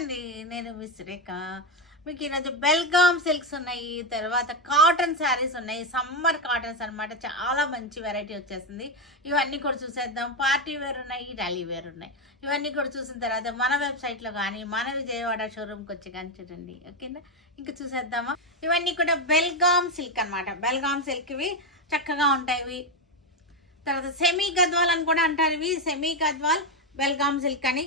అండి. నేను విశ్రేఖ. మీకు ఈరోజు బెల్గామ్ సిల్క్స్ ఉన్నాయి, తర్వాత కాటన్ శారీస్ ఉన్నాయి. సమ్మర్ కాటన్స్ అనమాట. చాలా మంచి వెరైటీ వచ్చేసింది. ఇవన్నీ కూడా చూసేద్దాం. పార్టీ వేర్ ఉన్నాయి, డైలీ వేర్ ఉన్నాయి. ఇవన్నీ కూడా చూసిన తర్వాత మన వెబ్సైట్లో కానీ మన విజయవాడ షోరూమ్కి వచ్చి కానీ చూడండి. ఓకేనా, ఇంకా చూసేద్దామా. ఇవన్నీ కూడా బెల్గామ్ సిల్క్ అనమాట. బెల్గామ్ సిల్క్ ఇవి చక్కగా ఉంటాయి. ఇవి తర్వాత సెమీ గద్వాల్ అని కూడా అంటారు. ఇవి సెమీ గద్వాల్ బెల్గామ్ సిల్క్ అని,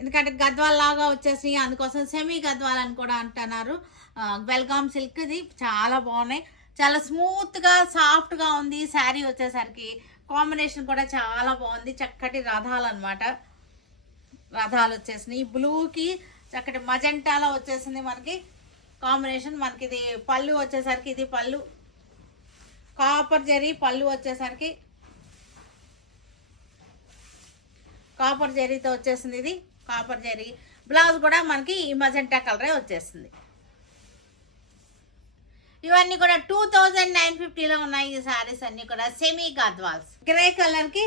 ఎందుకంటే గద్వాల్ లాగా వచ్చేసి అందుకోసం సెమీ గద్వాల్ అని కూడా అంటున్నారు. బెల్గామ్ సిల్క్ ఇది చాలా బాగున్నాయి. చాలా స్మూత్గా సాఫ్ట్గా ఉంది. శారీ వచ్చేసరికి కాంబినేషన్ కూడా చాలా బాగుంది. చక్కటి రథాలు అనమాట. రథాలు వచ్చేసినాయి. బ్లూకి చక్కటి మజెంటాలో వచ్చేసింది మనకి కాంబినేషన్. మనకి ఇది పళ్ళు వచ్చేసరికి, ఇది పళ్ళు కాపర్ జరీ పళ్ళు వచ్చేసరికి కాపర్ జరీతో వచ్చేసింది. ఇది కాపర్ జరీ. బ్లౌజ్ కూడా మనకి ఈ మజెంటా కలరే వచ్చేసింది. ఇవన్నీ కూడా 2950లో ఉన్నాయి. ఈ శారీస్ అన్ని కూడా సెమీ గద్వాల్స్. గ్రే కలర్కి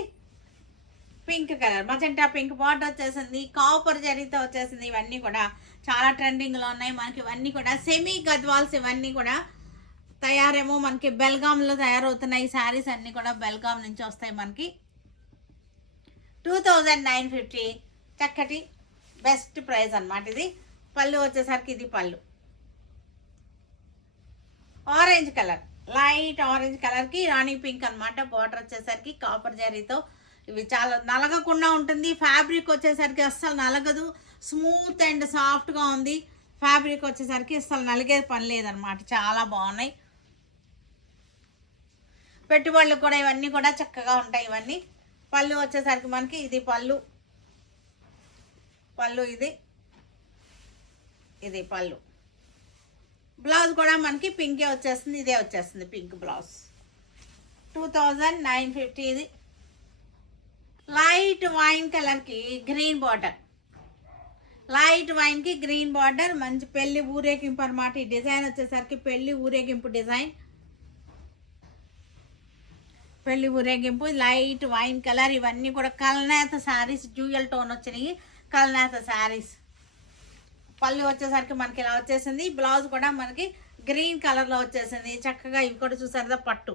pink colour, magenta pink border వచ్చేసింది. కాపర్ జరీతో వచ్చేసింది. ఇవన్నీ కూడా చాలా ట్రెండింగ్లో ఉన్నాయి మనకి. ఇవన్నీ కూడా సెమీ గద్వాల్స్. ఇవన్నీ కూడా తయారేమో మనకి బెల్గాంలో తయారవుతున్నాయి. ఈ శారీస్ అన్నీ కూడా బెల్గాం నుంచి వస్తాయి మనకి. 2950 చక్కటి బెస్ట్ ప్రైస్ అనమాట. ఇది పళ్ళు వచ్చేసరికి, ఇది పళ్ళు ఆరెంజ్ కలర్, లైట్ ఆరెంజ్ కలర్కి రాణి పింక్ అనమాట. బార్డర్ వచ్చేసరికి కాపర్ జరీతో. ఇవి చాలా నలగకుండా ఉంటుంది. ఫ్యాబ్రిక్ వచ్చేసరికి అస్సలు నలగదు. స్మూత్ అండ్ సాఫ్ట్గా ఉంది. ఫ్యాబ్రిక్ వచ్చేసరికి అస్సలు నలిగే పని లేదనమాట. చాలా బాగున్నాయి. పెట్టుబడులు కూడా ఇవన్నీ కూడా చక్కగా ఉంటాయి. ఇవన్నీ పళ్ళు వచ్చేసరికి మనకి, ఇది పళ్ళు ఇది పళ్ళు. బ్లౌజ్ కూడా మనకి పింకే వచ్చేస్తుంది. ఇదే వచ్చేస్తుంది పింక్ బ్లౌజ్. 2950 ఇది. లైట్ వైన్ కలర్కి గ్రీన్ బార్డర్, లైట్ వైన్కి గ్రీన్ బార్డర్. మంచి పెళ్లి ఊరేగింపు అనమాట. ఈ డిజైన్ వచ్చేసరికి పెళ్లి ఊరేగింపు డిజైన్. పెళ్లి ఊరేగింపు లైట్ వైన్ కలర్. ఇవన్నీ కూడా కల్నేత శారీస్, డ్యూయల్ టోన్ వచ్చినాయి కల్నేత శారీస్. పళ్ళు వచ్చేసరికి మనకి ఇలా వచ్చేసింది. బ్లౌజ్ కూడా మనకి గ్రీన్ కలర్లో వచ్చేసింది. చక్కగా ఇవి కూడా చూసారు పట్టు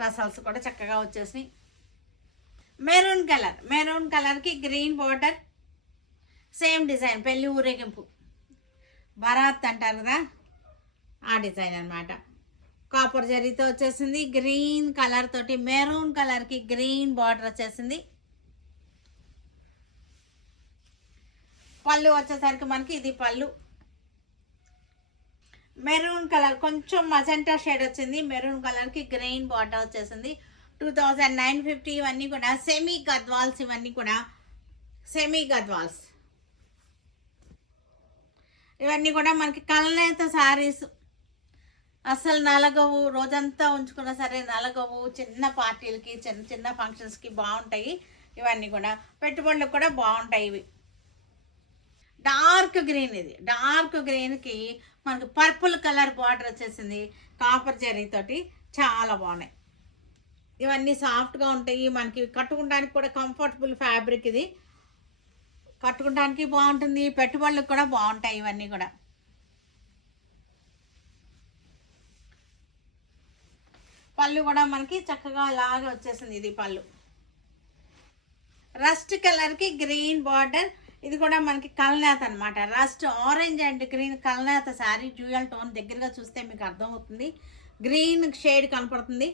టసల్స్ కూడా చక్కగా వచ్చేసినాయి. మెరూన్ కలర్, మెరూన్ కలర్కి గ్రీన్ బార్డర్. సేమ్ డిజైన్, పెళ్లి ఊరేగింపు బరాత్ అంటారు కదా, ఆ డిజైన్ అనమాట. కాపర్ జరీతో వచ్చేసింది. గ్రీన్ కలర్ తోటి మెరూన్ కలర్కి గ్రీన్ బార్డర్ వచ్చేసింది. పళ్ళు వచ్చేసరికి మనకి, ఇది పళ్ళు మెరూన్ కలర్, కొంచెం మజెంటా షేడ్ వచ్చింది. మెరూన్ కలర్కి గ్రీన్ బార్డర్ వచ్చేసింది. 2950. ఇవన్నీ కూడా సెమీ గద్వాల్స్. ఇవన్నీ కూడా సెమీ గద్వాల్స్. ఇవన్నీ కూడా మనకి కల్నేత శారీస్. అసలు నలగవు, రోజంతా ఉంచుకున్నా సరే నలగవు. చిన్న పార్టీలకి, చిన్న చిన్న ఫంక్షన్స్కి బాగుంటాయి. ఇవన్నీ కూడా పెట్టుబడులకు కూడా బాగుంటాయి. ఇవి డార్క్ గ్రీన్. ఇది డార్క్ గ్రీన్కి మనకి పర్పుల్ కలర్ బార్డర్ వచ్చేసింది కాపర్ జరీతోటి. చాలా బాగున్నాయి. ఇవన్నీ సాఫ్ట్గా ఉంటాయి. మనకి కట్టుకోవడానికి కూడా కంఫర్టబుల్ ఫ్యాబ్రిక్. ఇది కట్టుకోవడానికి బాగుంటుంది. పెట్టుబడులకు కూడా బాగుంటాయి. ఇవన్నీ కూడా పళ్ళు కూడా మనకి చక్కగా అలాగే వచ్చేసింది. ఇది పళ్ళు. రస్ట్ కలర్కి గ్రీన్ బార్డర్. ఇది కూడా మనకి కల్నేత అనమాట. రస్ట్ ఆరెంజ్ అండ్ గ్రీన్ కల్నేత శారీ. Dual tone. దగ్గరగా చూస్తే మీకు అర్థమవుతుంది. గ్రీన్ షేడ్ కనపడుతుంది.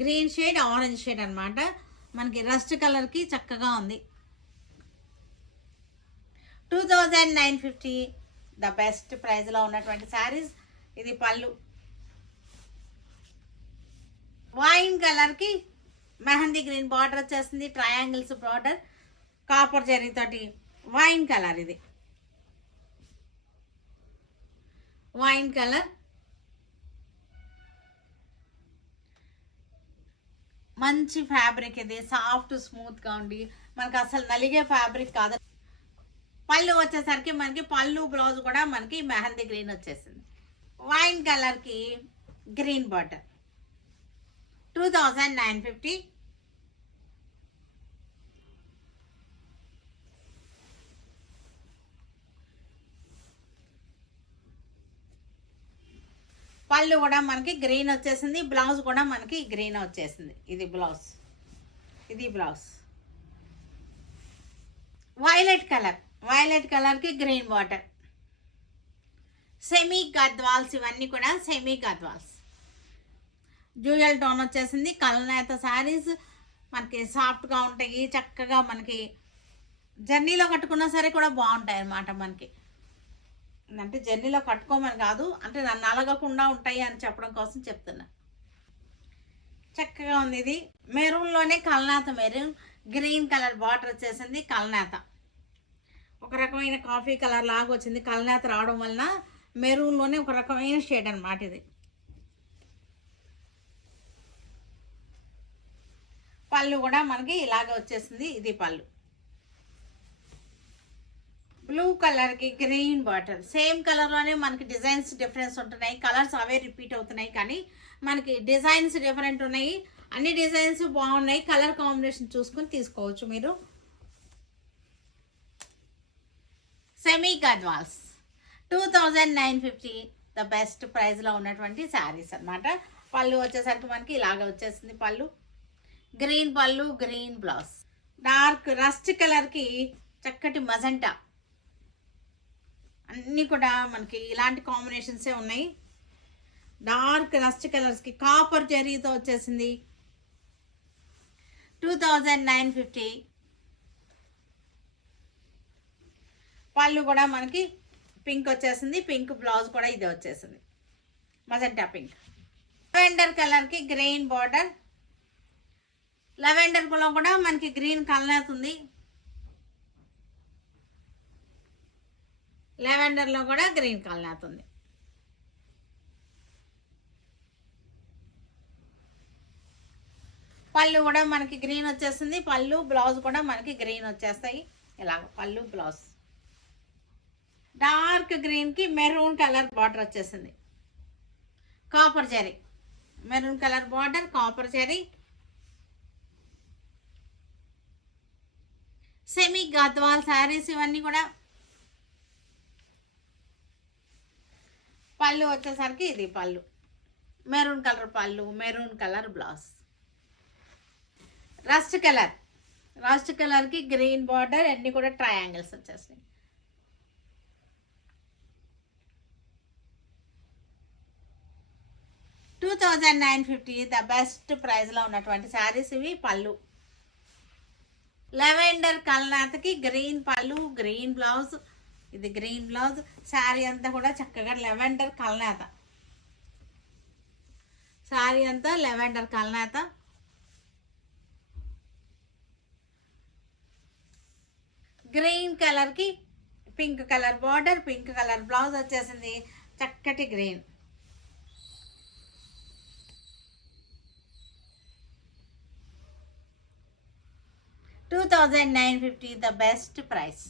గ్రీన్ షేడ్, ఆరెంజ్ షేడ్ అనమాట. మనకి రస్ట్ కలర్కి చక్కగా ఉంది. 2950 ద బెస్ట్ ప్రైస్లో ఉన్నటువంటి శారీస్. ఇది పళ్ళు. వైన్ కలర్కి మెహందీ గ్రీన్ బార్డర్ వచ్చేస్తుంది. ట్రయాంగిల్స్ బార్డర్ కాపర్ జరీతోటి. వైన్ కలర్, ఇది వైన్ కలర్. మంచి ఫ్యాబ్రిక్. ఇది సాఫ్ట్ స్మూత్గా ఉండి మనకి అసలు నలిగే ఫ్యాబ్రిక్ కాదు. పళ్ళు వచ్చేసరికి మనకి పళ్ళు బ్లౌజ్ కూడా మనకి మెహందీ గ్రీన్ వచ్చేసింది. వైన్ కలర్కి గ్రీన్ బార్డర్. 2950. పళ్ళు కూడా మనకి గ్రీన్ వచ్చేసింది, బ్లౌజ్ కూడా మనకి గ్రీన్ వచ్చేసింది. ఇది బ్లౌజ్, ఇది బ్లౌజ్. వైలెట్ కలర్కి గ్రీన్ బార్డర్. సెమీ గద్వాల్స్, ఇవన్నీ కూడా సెమీ గద్వాల్స్. డ్యూయల్ టోన్ వచ్చేసింది. కలనేత శారీస్ మనకి సాఫ్ట్గా ఉంటాయి, చక్కగా మనకి జర్నీలో కట్టుకున్నా సరే కూడా బాగుంటాయి అన్నమాట. మనకి అంటే జర్నీలో కట్టుకోమని కాదు, అంటే నన్ను నలగకుండా ఉంటాయి అని చెప్పడం కోసం చెప్తున్నా. చక్కగా ఉంది. ఇది మెరూన్లోనే కలనేత, మెరూన్ గ్రీన్ కలర్ బార్డర్ వచ్చేసింది. కలనేత ఒక రకమైన కాఫీ కలర్ లాగా వచ్చింది. కలనేత రావడం వలన మెరూన్లోనే ఒక రకమైన షేడ్ అన్నమాట ఇది. పళ్ళు కూడా మనకి ఇలాగే వచ్చేసింది. ఇది పళ్ళు. బ్లూ కలర్కి గ్రీన్ బార్డర్. సేమ్ కలర్లోనే మనకి డిజైన్స్ డిఫరెన్స్ ఉంటున్నాయి, కలర్స్ అవే రిపీట్ అవుతున్నాయి, కానీ మనకి డిజైన్స్ డిఫరెంట్ ఉన్నాయి. అన్ని డిజైన్స్ బాగున్నాయి. కలర్ కాంబినేషన్ చూసుకొని తీసుకోవచ్చు మీరు. సెమీ గద్వాల్స్ 2950 ద బెస్ట్ ప్రైస్లో ఉన్నటువంటి శారీస్ అన్నమాట. పళ్ళు వచ్చేసరికి మనకి ఇలాగ వచ్చేసింది. పళ్ళు గ్రీన్, పళ్ళు గ్రీన్, బ్లౌజ్ డార్క్ రస్ట్ కలర్కి చక్కటి మజంటా. అన్నీ కూడా మనకి ఇలాంటి కాంబినేషన్సే ఉన్నాయి. డార్క్ రస్ట్ కలర్స్కి కాపర్ జరీతో వచ్చేసింది. 2950. పళ్ళు కూడా మనకి పింక్ వచ్చేసింది. పింక్ బ్లౌజ్ కూడా ఇదే వచ్చేసింది, మజంటా పింక్. లెవెండర్ కలర్కి గ్రీన్ బార్డర్. లెవెండర్లో కూడా మనకి గ్రీన్ కలర్ ఉంది. లెవెండర్లో కూడా గ్రీన్ కలర్ ఉంది. పళ్ళు కూడా మనకి గ్రీన్ వచ్చేస్తుంది. పళ్ళు బ్లౌజ్ కూడా మనకి గ్రీన్ వచ్చేస్తాయి. ఇలాగ పళ్ళు బ్లౌజ్. డార్క్ గ్రీన్కి మెరూన్ కలర్ బార్డర్ వచ్చేసింది. Copper zari, maroon colour border, copper zari. Semi Gadwal saris ఇవన్నీ కూడా. పళ్ళు వచ్చేసరికి ఇది పళ్ళు, మెరూన్ కలర్ పళ్ళు, మెరూన్ కలర్ బ్లౌజ్. రస్ట్ కలర్కి గ్రీన్ బార్డర్, అన్నీ కూడా ట్రయాంగిల్స్ వచ్చేసినాయి. $2950 ద బెస్ట్ ప్రైస్లో ఉన్నటువంటి శారీస్ ఇవి. పళ్ళు లెవెండర్ కలనాథకి గ్రీన్ పళ్ళు, గ్రీన్ బ్లౌజ్. ఇది గ్రీన్ బ్లౌజ్. శారీ అంతా కూడా చక్కగా లెవెండర్ కలనాథ. శారీ అంతా లెవెండర్ కలనాథ. గ్రీన్ కలర్కి pink colour border, pink colour blouse వచ్చేసింది. చక్కటి గ్రీన్. $2950 the best price.